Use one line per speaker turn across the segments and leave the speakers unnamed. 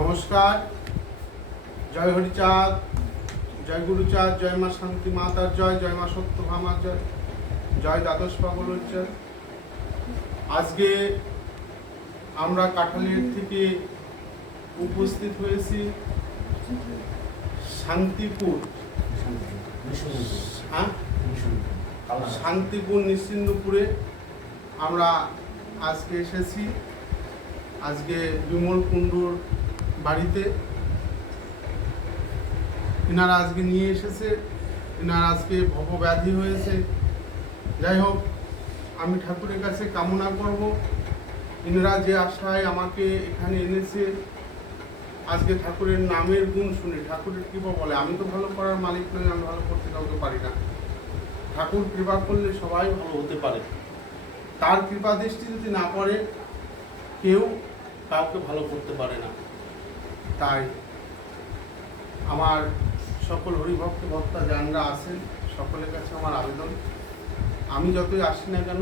নমস্কার। জয় হরিচাঁদ, জয় গুরুচাঁদ, জয় মা শান্তি মাতার জয় জয় মা সত্যভামার জয় জয় দ্বাদশ পাগলের জয়। আজকে আমরা কাঠালির থেকে উপস্থিত হয়েছি শান্তিপুর। হ্যাঁ? শান্তিপুর নিশ্চিন্দপুরে আমরা আজকে এসেছি। আজকে বিমল কুণ্ডুর বাড়িতে। এনারা আজকে নিয়ে এসেছে, এনার আজকে ভবব্যাধি হয়েছে। যাই হোক, আমি ঠাকুরের কাছে কামনা করব। এনারা যে আশায় আমাকে এখানে এনেছে, আজকে ঠাকুরের নামের গুণ শুনে, ঠাকুরের কৃপা বলে। আমি তো ভালো করার মালিক নই, আমি ভালো করতে কাউকে পারি না। ঠাকুর কৃপা করলে সবাই ভালো হতে পারে। তার কৃপা দৃষ্টি যদি না পড়ে, কেউ কাউকে ভালো করতে পারে না। তাই আমার সকল হরিভক্ত ভক্তা যানরা আছেন, সকলের কাছে আমার আবেদন। আমি যতই আসি না কেন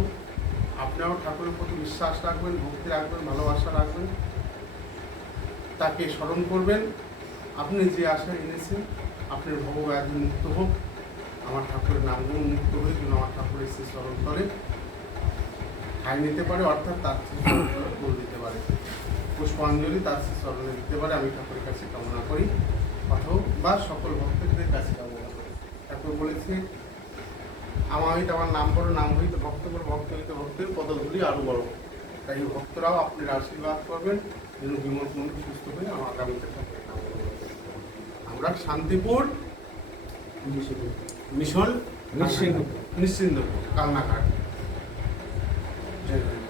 আপনারাও ঠাকুরের প্রতি বিশ্বাস রাখবেন, ভক্তি রাখবেন, ভালোবাসা রাখবেন। তাকে স্মরণ করবেন। আপনি যে আশা এনেছেন আপনার ভগব্যাধি মুক্ত হোক। আমার ঠাকুরের নামগুলো মুক্ত হয়ে যেন আমার ঠাকুরের সে স্মরণ করে। খাই নিতে পারে, অর্থাৎ তার দিতে পারে। পুষ্পাঞ্জলি তার স্মরণে দিতে পারে আমি ঠাকুরের কাছে কামনা করি। অথবা সকল ভক্তদের কাছে কামনা করি। ঠাকুর বলেছে আমার হইতে আমার নাম বড় নাম হইতে ভক্ত বড় ভক্ত হইতে ভক্তের পদধূলি আরও বড়। তাই ভক্তরাও আপনার আশীর্বাদ করবেন যেন বিমল কুণ্ডু সুস্থ হয়ে আমার আগামীতে আমরা শান্তিপুর মিশন
নিশ্চিন্দপুর।
নিশ্চিন্দপুর কালনাঘাট। জয়।